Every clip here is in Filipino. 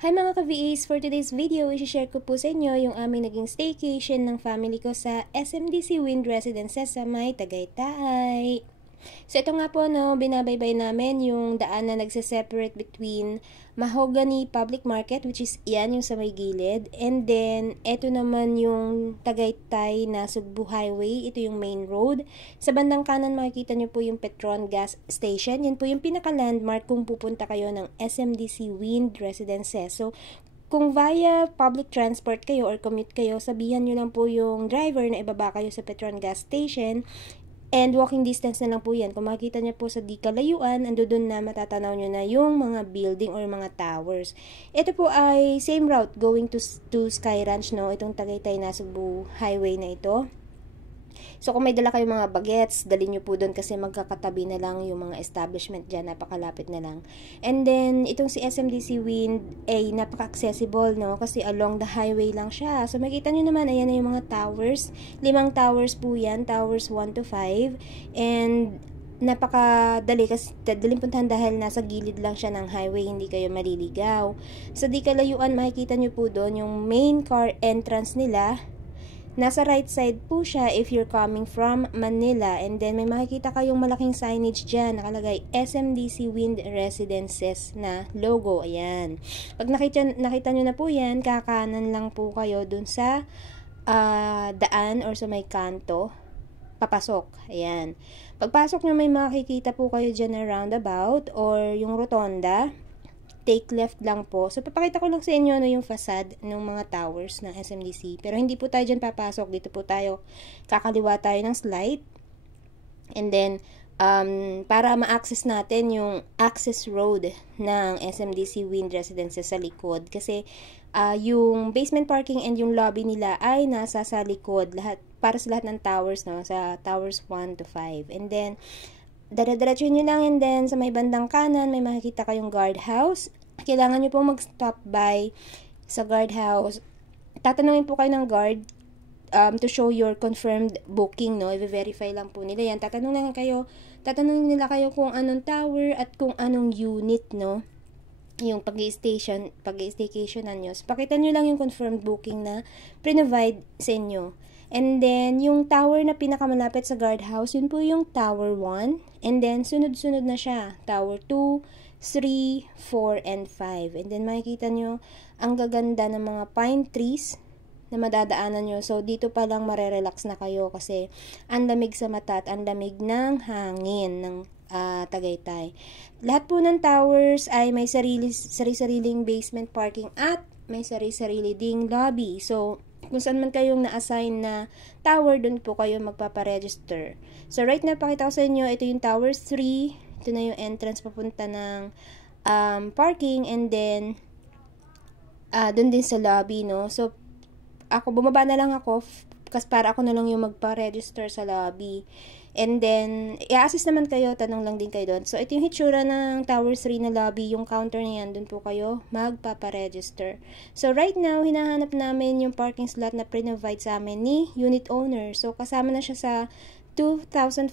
Hi mga ka-VAs! For today's video, i-share ko po sa inyo yung aming naging staycation ng family ko sa SMDC Wind Residences sa may Tagaytay. So ito nga po binabaybay namin yung daan na nagse-separate between Mahogany Public Market, which is yan yung sa may gilid, and then ito naman yung Tagaytay na Sugbu Highway, ito yung main road. Sa bandang kanan makikita nyo po yung Petron Gas Station, yan po yung pinaka-landmark kung pupunta kayo ng SMDC Wind Residences. So kung via public transport kayo or commute kayo, sabihan nyo lang po yung driver na ibaba kayo sa Petron Gas Station. And walking distance na lang po yan. Kung makikita niyo po sa di kalayuan, ando dun na matatanaw nyo na yung mga building or mga towers. Ito po ay same route going to Sky Ranch, no? Itong Tagaytay na Sugbu Highway na ito. So kung may dala kayong mga bagets, dalhin nyo po doon kasi magkakatabi na lang yung mga establishment dyan, napakalapit na lang. And then, itong si SMDC Wind ay napaka-accessible, no? Kasi along the highway lang siya. So makita nyo naman, ayan na yung mga towers. 5 towers po yan, towers 1 to 5. And napakadali kasi daling puntahan dahil nasa gilid lang siya ng highway, hindi kayo maliligaw. Sa di kalayuan, makikita nyo po doon yung main car entrance nila. Nasa right side po siya if you're coming from Manila, and then may makikita kayong malaking signage dyan, nakalagay SMDC Wind Residences na logo, ayan. Pag nakita nyo na po yan, kakanan lang po kayo dun sa daan or sa may kanto, papasok, ayan. Pagpasok nyo may makikita po kayo dyan na roundabout or yung rotonda. Take left lang po. So, papakita ko lang sa inyo yung facade ng mga towers ng SMDC. Pero hindi po tayo dyan papasok. Dito po tayo, kakaliwa tayo ng slide. And then, para ma-access natin yung access road ng SMDC Wind Residences sa likod. Kasi, yung basement parking and yung lobby nila ay nasa sa likod. Para sa lahat ng towers, no? Sa towers 1 to 5. And then, dara-diretso nyo lang, and then sa may bandang kanan may makikita kayong guardhouse. Kailangan nyo po mag-stop by sa guardhouse. Tatanungin po kayo ng guard to show your confirmed booking, no? I-verify lang po nila yan. Tatanungin nila kayo kung anong tower at kung anong unit, no? Yung pag-staycationan nyo. So, pakita nyo lang yung confirmed booking na pre-provide sa inyo. And then, yung tower na pinakamalapit sa guardhouse, yun po yung Tower 1. And then, sunod-sunod na siya. Tower 2, 3, 4, and 5. And then, makikita nyo, ang gaganda ng mga pine trees na madadaanan nyo. So, dito pa lang marerelax na kayo kasi ang lamig sa mata at ang lamig ng hangin ng Tagaytay. Lahat po ng towers ay may sariling basement parking at may sarili ding lobby. So, kung saan man kayong na-assign na tower, doon po kayo magpaparegister. So, right now, pakita ko sa inyo, ito yung Tower 3. Ito na yung entrance papunta ng parking, and then, doon din sa lobby, no? So, bumaba na lang ako, kasi para ako na lang yung magpa-register sa lobby. And then, i-assist naman kayo, tanong lang din kayo doon. So, ito yung hitsura ng Tower 3 na lobby, yung counter na yan, doon po kayo magpaparegister. So, right now, hinahanap namin yung parking slot na pre-provide sa amin ni unit owner. So, kasama na siya sa 2,500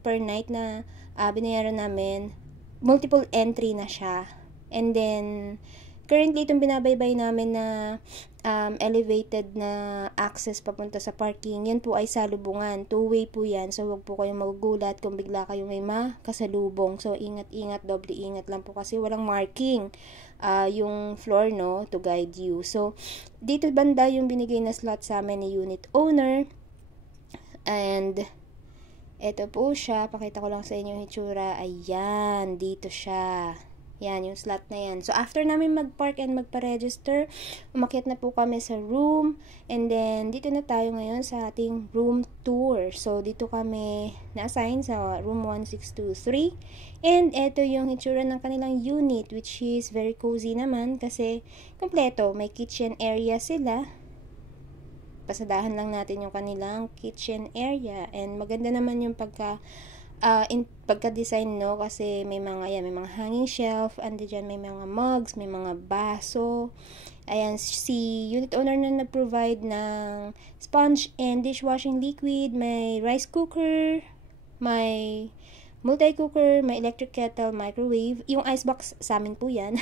per night na binayaran namin. Multiple entry na siya. And then, currently, itong binabaybay namin na elevated na access papunta sa parking, yan po ay salubungan. Two-way po yan. So, wag po kayong magugulat kung bigla kayo may makasalubong. So, ingat-ingat, doble ingat lang po kasi walang marking yung floor, no, to guide you. So, dito banda yung binigay na slot sa amin ni unit owner. And, eto po siya. Pakita ko lang sa inyo yung hitsura. Ayan, dito siya. Yan, yung slot na yan. So, after namin mag-park and magpa-register, umakyat na po kami sa room. And then, dito na tayo ngayon sa ating room tour. So, dito kami na-assign sa room 1623. And, ito yung hitsura ng kanilang unit, which is very cozy naman kasi kompleto. May kitchen area sila. Pasadahan lang natin yung kanilang kitchen area. And, maganda naman yung pagka-design, no, kasi may mga hanging shelf, and dyan may mga mugs, may mga baso. Ayan, si unit owner na nag-provide ng sponge and dishwashing liquid, may rice cooker, may multi-cooker, may electric kettle, microwave. Yung icebox sa amin po yan.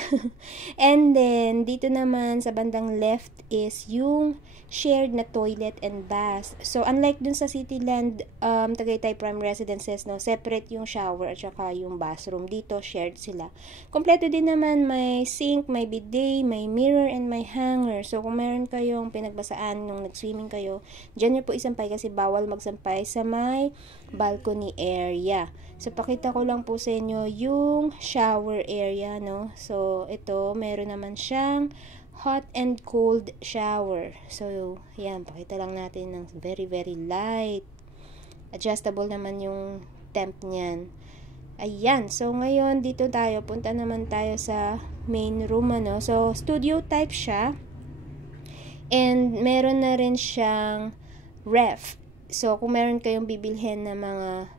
And then, dito naman sa bandang left is yung shared na toilet and bath. So, unlike dun sa Cityland, Tagaytay Prime Residences, no, separate yung shower at saka yung bathroom. Dito, shared sila. Kompleto din naman, may sink, may bidet, may mirror, and may hanger. So, kung meron kayong pinagbasaan nung nag-swimming kayo, dyan nyo po isampay kasi bawal magsampay sa may balcony area. So, pakita ko lang po sa inyo yung shower area, no. So, ito, meron naman siyang hot and cold shower. So, yan, pakita lang natin ng very, very light. Adjustable naman yung temp niyan. Ayan, so ngayon, dito tayo, punta naman tayo sa main room, ano. So, studio type siya. And, meron na rin siyang ref. So, kung meron kayong bibilhin na mga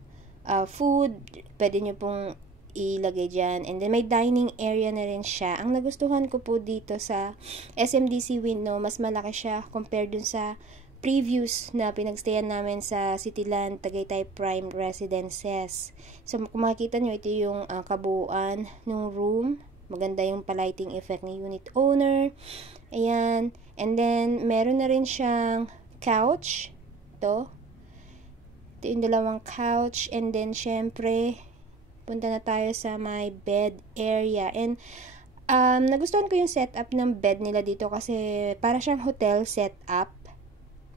food, pwede nyo pong ilagay dyan. And then, may dining area na rin siya. Ang nagustuhan ko po dito sa SMDC window, mas malaki siya compared dun sa previous na pinagstayan namin sa Cityland Tagaytay Prime Residences. So, kung makikita nyo, ito yung kabuuan ng room. Maganda yung palighting effect ni unit owner. Ayan. And then, meron na rin siyang couch. Ito yung dalawang couch. And then, syempre, punta na tayo sa my bed area. And, nagustuhan ko yung setup ng bed nila dito kasi para siyang hotel setup.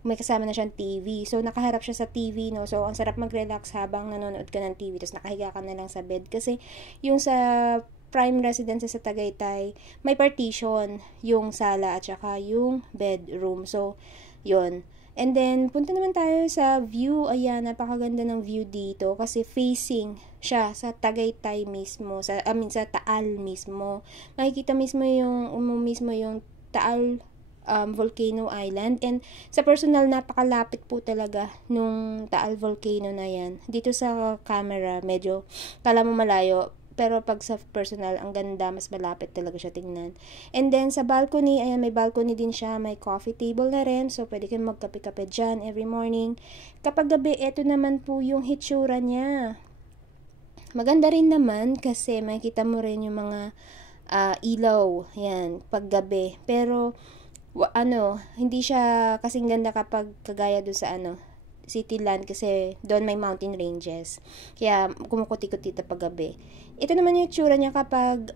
May kasama na siyang TV. So, nakaharap siya sa TV, no? So, ang sarap mag-relax habang nanonood ka ng TV. Tapos, nakahiga ka na lang sa bed. Kasi, yung sa Prime Residence sa Tagaytay, may partition yung sala at saka yung bedroom. So, yun. And then, punta naman tayo sa view. Ayan, napakaganda ng view dito kasi facing siya sa Tagaytay mismo, sa Taal mismo. Makikita mismo yung Taal Volcano Island. And sa personal, napakalapit po talaga nung Taal Volcano na yan. Dito sa camera, medyo kala mo malayo. Pero pag sa personal, ang ganda, mas malapit talaga siya tingnan. And then, sa balcony, ayan, may balcony din siya. May coffee table na rin. So, pwede kayong magkape-kape dyan every morning. Kapag gabi, ito naman po yung hitsura niya. Maganda rin naman kasi makikita mo rin yung mga ilaw. Ayan, pag gabi. Pero, hindi siya kasing ganda kapag kagaya doon sa Cityland kasi doon may mountain ranges. Kaya kumukuti-kuti pag gabi. Ito naman yung itsura niya kapag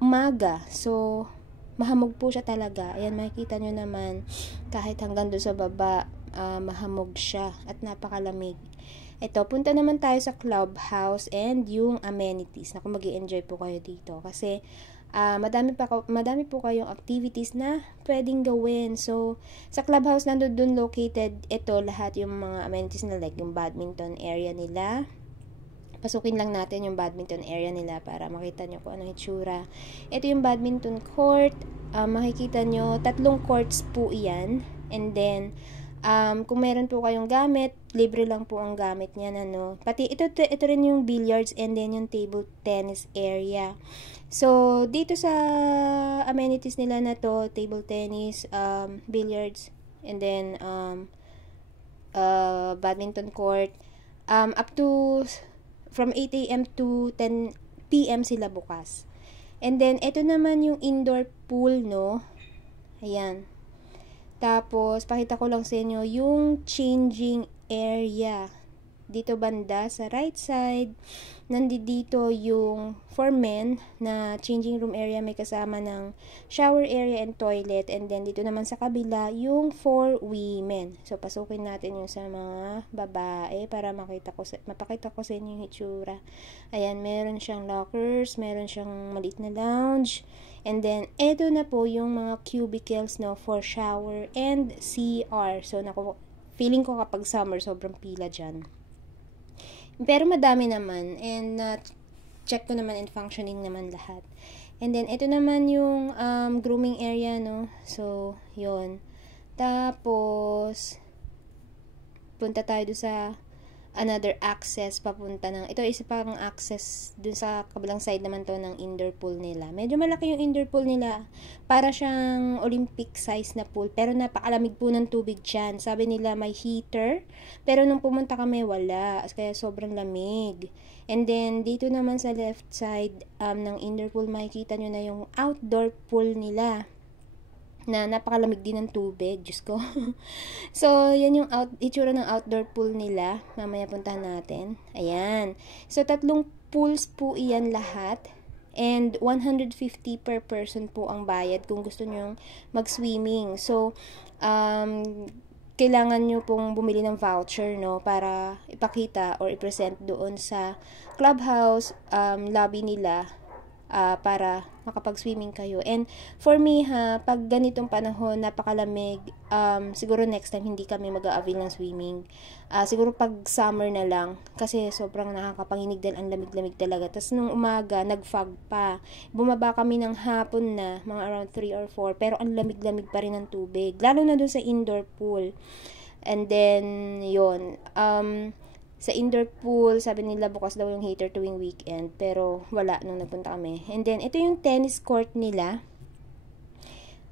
umaga. So, mahamog po siya talaga. Ayan, makikita nyo naman kahit hanggang doon sa baba, mahamog siya at napakalamig. Ito, punta naman tayo sa clubhouse and yung amenities. Naku, mag-i-enjoy po kayo dito kasi madami po kayong activities na pwedeng gawin. So, sa clubhouse nandun located ito lahat yung mga amenities na like yung badminton area nila. Pasukin lang natin yung badminton area nila para makita nyo kung anong itsura. Ito yung badminton court. Makikita nyo, 3 courts po iyan. And then, kung meron po kayong gamit, libre lang po ang gamit niyan, Pati ito rin yung billiards and then yung table tennis area. So, dito sa amenities nila na to, table tennis, billiards, and then badminton court, up to from 8 a.m. to 10 p.m. sila bukas. And then, ito naman yung indoor pool, no? Ayan. Tapos, pakita ko lang sa inyo yung changing area. Dito banda sa right side, nandito yung for men na changing room area, may kasama ng shower area and toilet. And then, dito naman sa kabila, yung for women. So, pasukin natin yung sa mga babae para mapakita ko sa inyo yung itsura. Ayan, meron siyang lockers, meron siyang maliit na lounge. And then, eto na po yung mga cubicles, for shower and CR. So, feeling ko kapag summer, sobrang pila dyan. Pero madami naman. And, check ko naman and functioning naman lahat. And then, ito naman yung grooming area, So, yun. Tapos, punta tayo doon sa another access papunta ng, ito isa pang access dun sa kabilang side naman to ng indoor pool nila. Medyo malaki yung indoor pool nila, para siyang Olympic size na pool, pero napakalamig po ng tubig dyan. Sabi nila may heater, pero nung pumunta kami wala, kaya sobrang lamig. And then dito naman sa left side ng indoor pool, makikita nyo na yung outdoor pool nila, na napakalamig din ng tubig, Diyos ko. So, yan yung itsura ng outdoor pool nila. Mamaya puntahan natin. Ayan. So, 3 pools po iyan lahat. And 150 per person po ang bayad kung gusto nyo mag-swimming. So, kailangan nyo pong bumili ng voucher, no, para ipakita or i-present doon sa clubhouse lobby nila, para makapag-swimming kayo. And for me pag ganitong panahon, napakalamig, siguro next time hindi kami mag-a-avail ng swimming. Siguro pag summer na lang, kasi sobrang nakakapanginig din, ang lamig-lamig talaga. Tapos nung umaga, nag-fog pa. Bumaba kami ng hapon na, mga around 3 or 4, pero ang lamig-lamig pa rin ng tubig. Lalo na dun sa indoor pool. And then, yun, sa indoor pool, sabi nila bukas daw yung heater tuwing weekend, pero wala nung nagpunta kami. And then, ito yung tennis court nila.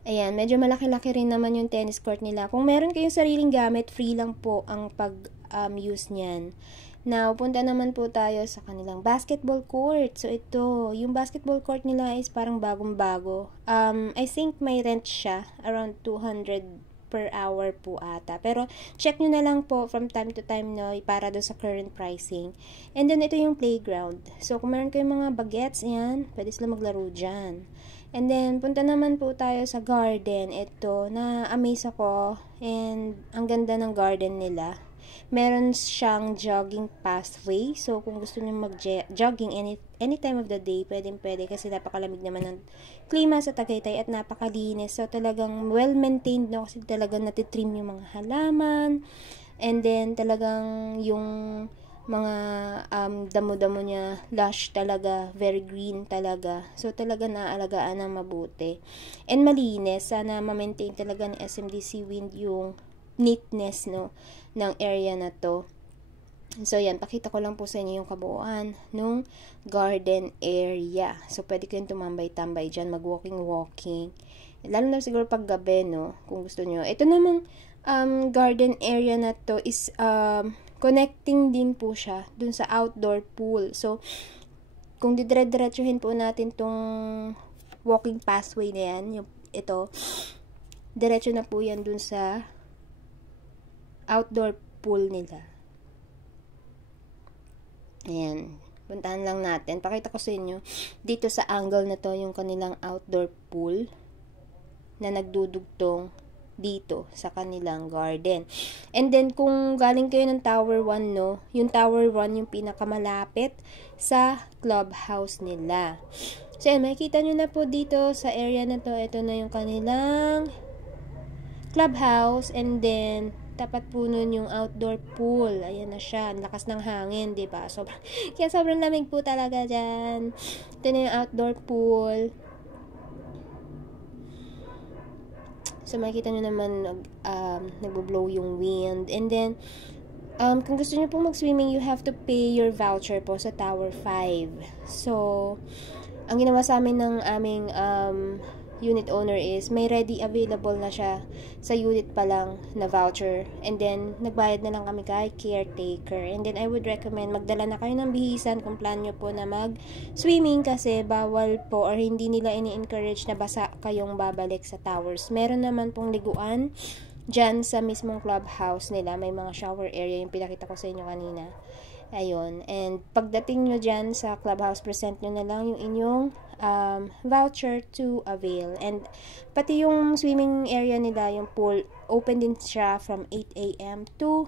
Ayan, medyo malaki-laki rin naman yung tennis court nila. Kung meron kayong sariling gamit, free lang po ang pag-use niyan. Now, punta naman po tayo sa kanilang basketball court. So, ito, yung basketball court nila is parang bagong-bago. I think may rent siya, around 200 per hour po ata. Pero, check nyo na lang po from time to time, no, para doon sa current pricing. And then, ito yung playground. So, kung meron kayong mga bagets, yan, pwede sila maglaro dyan. And then, punta naman po tayo sa garden. Ito, na-amaze ako. And, ang ganda ng garden nila. Meron siyang jogging pathway. So, kung gusto nyo mag-jogging any time of the day, pwede kasi napakalamig naman ng klima sa Tagaytay at napakalinis. So, talagang well-maintained, no? Kasi talagang natitrim yung mga halaman. And then, talagang yung mga damo-damo niya, lush talaga, very green talaga. So, talaga naaalagaan ng mabuti. And malinis. Sana ma-maintain talaga ng SMDC Wind yung neatness, no, ng area na to. So, yan, pakita ko lang po sa inyo yung kabuuan nung garden area. So, pwede kayong tumambay-tambay dyan, mag-walking-walking. Lalo na siguro pag gabi, no, kung gusto nyo. Ito namang garden area na to is connecting din po siya dun sa outdoor pool. So, kung didire-diretsuhin po natin tong walking pathway na yan, ito, diretso na po yan dun sa outdoor pool nila. Ayan. Puntahan lang natin. Pakita ko sa inyo. Dito sa angle na to, yung kanilang outdoor pool na nagdudugtong dito sa kanilang garden. And then, kung galing kayo ng Tower 1, no, yung Tower 1 yung pinakamalapit sa clubhouse nila. So, ayan, makikita nyo na po dito sa area na to. Ito na yung kanilang clubhouse. And then, tapat po nun yung outdoor pool. Ayan na siya. Ang lakas ng hangin, diba? Kaya sobrang lamig po talaga dyan. Ito na yung outdoor pool. So, makikita nyo naman nagbo-blow yung wind. And then, kung gusto nyo pong mag-swimming, you have to pay your voucher po sa Tower 5. So, ang ginawa sa amin ng aming unit owner is may ready available na siya sa unit pa lang na voucher, and then nagbayad na lang kami kay caretaker. And then I would recommend magdala na kayo ng bihisan kung plan nyo po na mag swimming, kasi bawal po or hindi nila ini-encourage na basa kayong babalik sa towers. Meron naman pong liguan dyan sa mismong clubhouse nila, may mga shower area yung pinakita ko sa inyo kanina. Ayun. And pagdating nyo dyan sa clubhouse, present nyo na lang yung inyong voucher to avail. And pati yung swimming area nila, yung pool, open din siya from 8 a.m. to